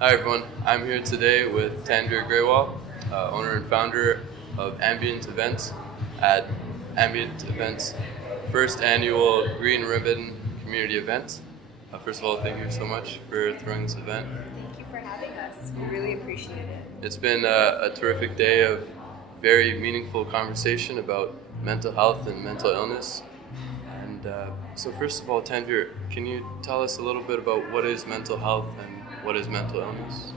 Hi everyone, I'm here today with Tanveer Grewal, owner and founder of Ambient Events at Ambient Events' first annual Green Ribbon community event. First of all, thank you so much for throwing this event. Thank you for having us. We really appreciate it. It's been a terrific day of very meaningful conversation about mental health and mental illness. And so first of all, Tanveer, can you tell us a little bit about what is mental health and what is mental illness?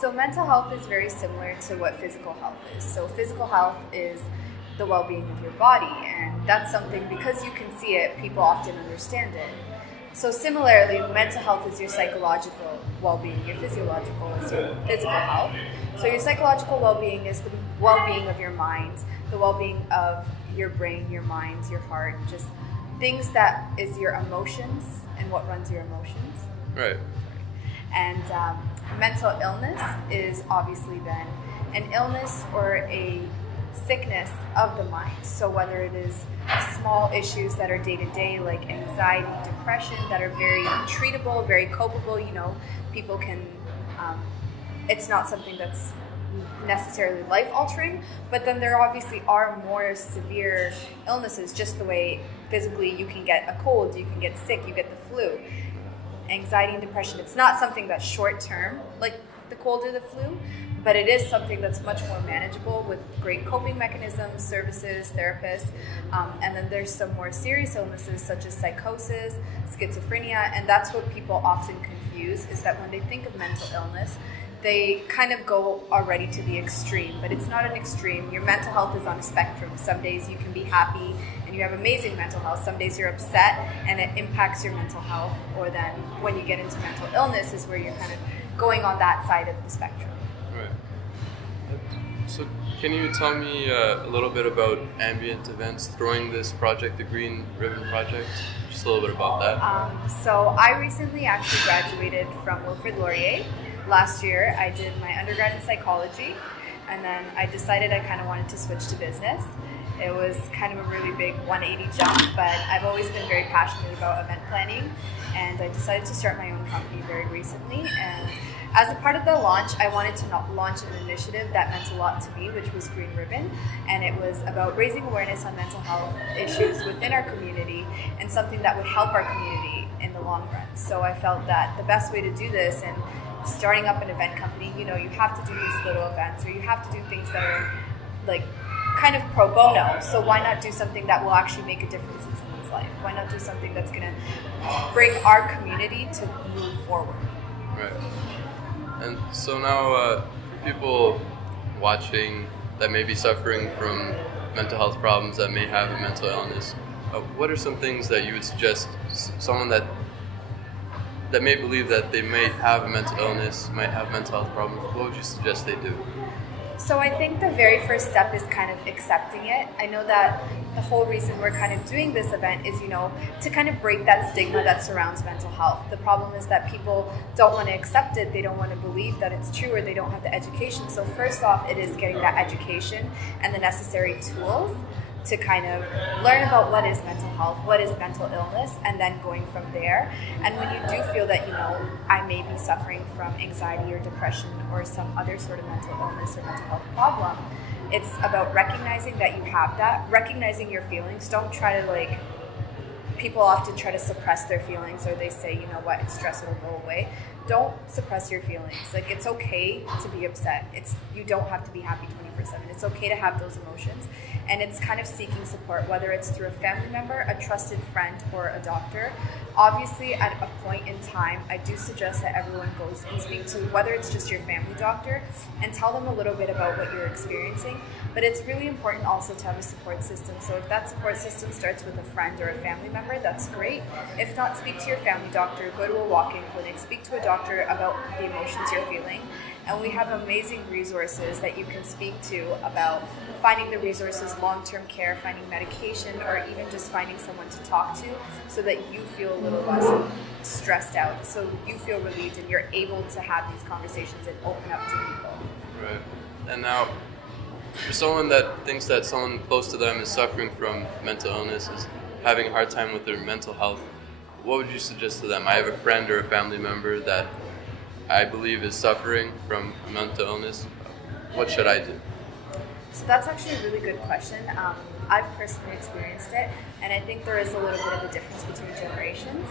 So mental health is very similar to what physical health is. So physical health is the well-being of your body, and that's something, because you can see it, people often understand it. So similarly, mental health is your psychological well-being, your physiological is your physical health. So your psychological well-being is the well-being of your mind, the well-being of your brain, your mind, your heart, just things that is your emotions and what runs your emotions. Right. And mental illness is obviously then an illness or a sickness of the mind. So whether it is small issues that are day to day, like anxiety, depression, that are very treatable, very copable, people can, it's not something that's necessarily life altering, but then there obviously are more severe illnesses, just the way physically you can get a cold, you can get sick, you get the flu. Anxiety and depression, it's not something that's short term, like the cold or the flu, but it is something that's much more manageable with great coping mechanisms, services, therapists. And then there's some more serious illnesses such as psychosis, schizophrenia, and that's what people often confuse, is that when they think of mental illness, they kind of go already to the extreme, but it's not an extreme. Your mental health is on a spectrum. Some days you can be happy and you have amazing mental health. Some days you're upset and it impacts your mental health. Or then when you get into mental illness is where you're kind of going on that side of the spectrum. Right. So can you tell me a little bit about Ambient Events throwing this project, the Green Ribbon Project? Just a little bit about that. So I recently actually graduated from Wilfrid Laurier. Last year, I did my undergrad in psychology, and then I decided I kind of wanted to switch to business. It was kind of a really big 180 jump, but I've always been very passionate about event planning, and I decided to start my own company very recently. And as a part of the launch, I wanted to launch an initiative that meant a lot to me, which was Green Ribbon, and it was about raising awareness on mental health issues within our community and something that would help our community in the long run. So I felt that the best way to do this, and starting up an event company, you have to do these little events, or you have to do things that are like kind of pro bono. So why not do something that will actually make a difference in someone's life? Why not do something that's going to bring our community to move forward? Right. And so now, for people watching that may be suffering from mental health problems, that may have a mental illness, what are some things that you would suggest someone that may believe that they may have a mental illness, might have mental health problems, what would you suggest they do? So I think the very first step is kind of accepting it. I know that the whole reason we're kind of doing this event is, to kind of break that stigma that surrounds mental health. The problem is that people don't want to accept it, they don't want to believe that it's true, or they don't have the education. So first off, it is getting that education and the necessary tools to kind of learn about what is mental health, what is mental illness, and then going from there. And when you do feel that, I may be suffering from anxiety or depression or some other sort of mental illness or mental health problem, it's about recognizing that you have that, recognizing your feelings. Don't try to people often try to suppress their feelings, or they say, it's stress, it'll go away. Don't suppress your feelings. It's okay to be upset. You don't have to be happy 24/7. It's okay to have those emotions. And it's kind of seeking support, whether it's through a family member, a trusted friend, or a doctor. Obviously, at a point in time, I do suggest that everyone goes and speak to, whether it's just your family doctor, and tell them a little bit about what you're experiencing. But it's really important also to have a support system. So if that support system starts with a friend or a family member, that's great. If not, speak to your family doctor, go to a walk-in clinic, speak to a doctor about the emotions you're feeling. And we have amazing resources that you can speak to about finding the resources, long-term care, finding medication, or even just finding someone to talk to so that you feel a little less stressed out, so you feel relieved and you're able to have these conversations and open up to people. Right. And now, for someone that thinks that someone close to them is suffering from mental illness, is having a hard time with their mental health, what would you suggest to them? I have a friend or a family member that I believe is suffering from mental illness, what should I do? So that's actually a really good question. I've personally experienced it, and I think there is a little bit of a difference between generations.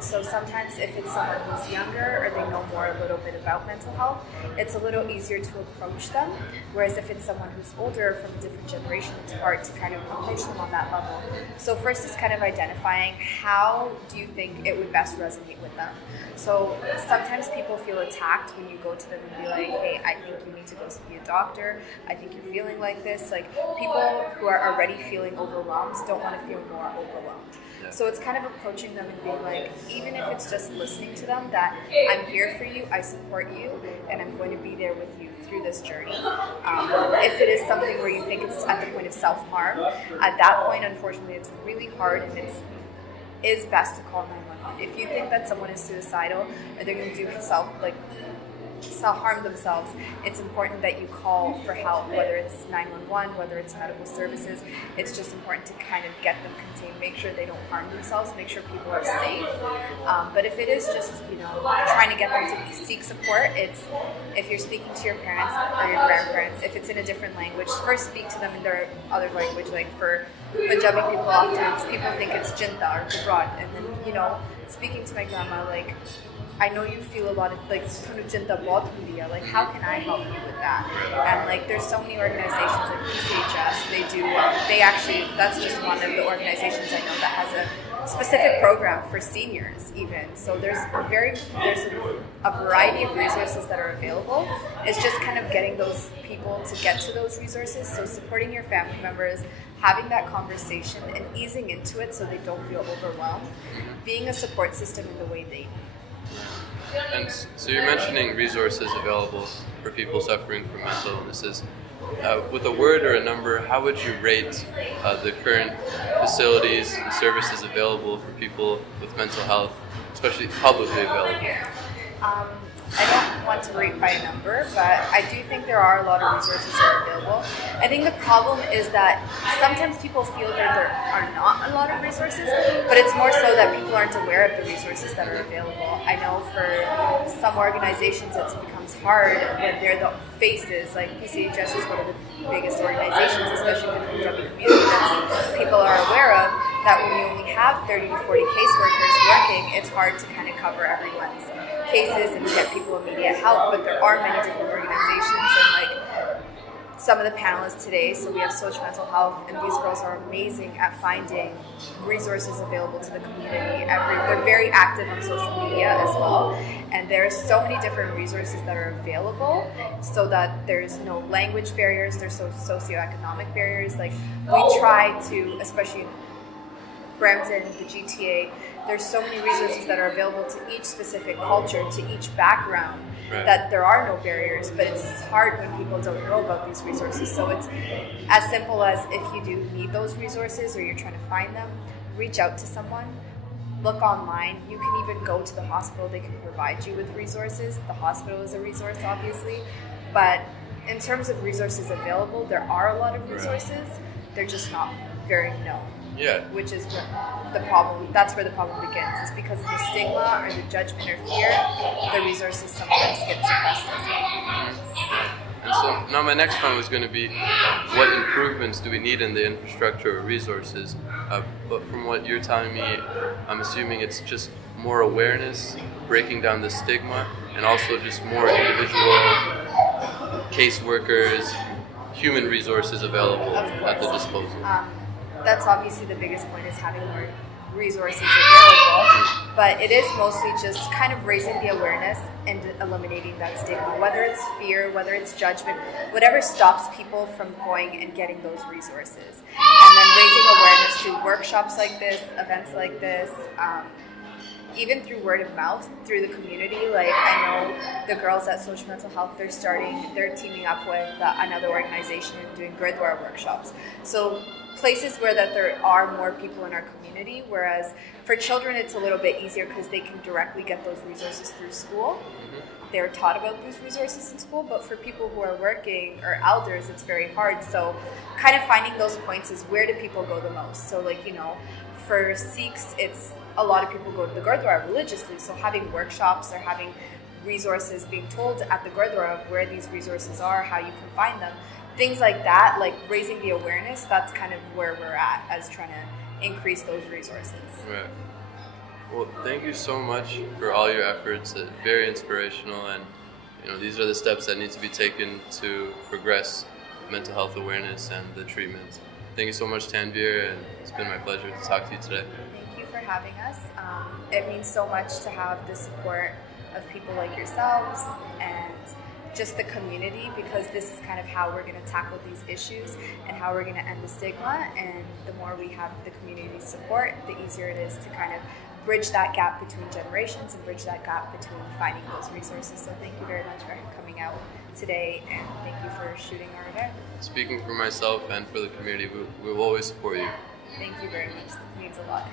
So sometimes if it's someone who's younger or they know more a little bit about mental health, it's a little easier to approach them. Whereas if it's someone who's older from a different generation, it's hard to kind of approach them on that level. So first is kind of identifying how do you think it would best resonate with them. So sometimes people feel attacked when you go to them and be like, hey, I think you need to go see a doctor. I think you're feeling like this. Like people who are already feeling overwhelmed don't want to feel more overwhelmed. So it's kind of approaching them and being like, even if it's just listening to them, that I'm here for you, I support you, and I'm going to be there with you through this journey. If it is something where you think it's at the point of self-harm, at that point, unfortunately, it's really hard, and it is best to call 911. If you think that someone is suicidal or they're going to do self-harm themselves, it's important that you call for help, whether it's 911, whether it's medical services. It's just important to kind of get them contained, make sure they don't harm themselves, make sure people are safe. But if it is just, trying to get them to seek support, it's if you're speaking to your parents or your grandparents, if it's in a different language, first speak to them in their other language. Like for Punjabi people, often people think it's jinta or kabrad, and then, speaking to my grandma, like, I know you feel a lot of like how can I help you with that? And like there's so many organizations like PCHS, that's just one of the organizations I know that has a specific program for seniors even. So there's a variety of resources that are available. It's just kind of getting those people to get to those resources. So supporting your family members, having that conversation and easing into it so they don't feel overwhelmed, being a support system in the way they need. And so you're mentioning resources available for people suffering from mental illnesses. With a word or a number, how would you rate the current facilities and services available for people with mental health, especially publicly available? I don't want to rate by a number, but I do think there are a lot of resources that are available. I think the problem is that sometimes people feel that there are not a lot of resources, but it's more so that people aren't aware of the resources that are available. I know for some organizations it becomes hard when they're the faces, like PCHS is one of the biggest organizations, especially in the Punjabi community, that people are aware of, that when you only have 30 to 40 caseworkers working, it's hard to kind of cover everyone's cases and get people immediate help, but there are many different organizations, and like some of the panelists today, so we have social mental health, and these girls are amazing at finding resources available to the community. They're very active on social media as well, and there's so many different resources that are available so that there's no language barriers, there's no socioeconomic barriers. Like we try to, especially in Brampton, the GTA, there's so many resources that are available to each specific culture, to each background, that there are no barriers, but it's hard when people don't know about these resources. So it's as simple as if you do need those resources or you're trying to find them, reach out to someone, look online. You can even go to the hospital, they can provide you with resources. The hospital is a resource, obviously, but in terms of resources available, there are a lot of resources, they're just not very known. Yeah. Which is the problem. That's where the problem begins. Is because of the stigma or the judgment or fear, the resources sometimes get suppressed as well. And so now my next point was going to be, what improvements do we need in the infrastructure or resources? But from what you're telling me, I'm assuming it's just more awareness, breaking down the stigma, and also just more individual caseworkers, human resources available at the disposal. That's obviously the biggest point, is having more resources available, but it is mostly just kind of raising the awareness and eliminating that stigma, whether it's fear, whether it's judgment, whatever stops people from going and getting those resources. And then raising awareness through workshops like this, events like this, even through word of mouth, through the community. Like I know the girls at Social Mental Health, they're teaming up with another organization and doing Gurdwara workshops. So places where that there are more people in our community, whereas for children it's a little bit easier because they can directly get those resources through school. They're taught about those resources in school, but for people who are working or elders, it's very hard. So kind of finding those points is, where do people go the most? So like, for Sikhs, it's a lot of people go to the Gurdwara religiously, so having workshops or having resources, being told at the Gurdwara of where these resources are, how you can find them, things like that, like raising the awareness. That's kind of where we're at as trying to increase those resources. Right. Well, thank you so much for all your efforts. It's very inspirational, and these are the steps that need to be taken to progress mental health awareness and the treatment. Thank you so much, Tanveer, and it's been my pleasure to talk to you today. Thank you for having us. It means so much to have the support of people like yourselves and just the community, because this is kind of how we're going to tackle these issues and how we're going to end the stigma. And the more we have the community support, the easier it is to kind of bridge that gap between generations and bridge that gap between finding those resources. So thank you very much for coming out today, and thank you for shooting our event. Speaking for myself and for the community, we will always support you. Thank you very much. That means a lot.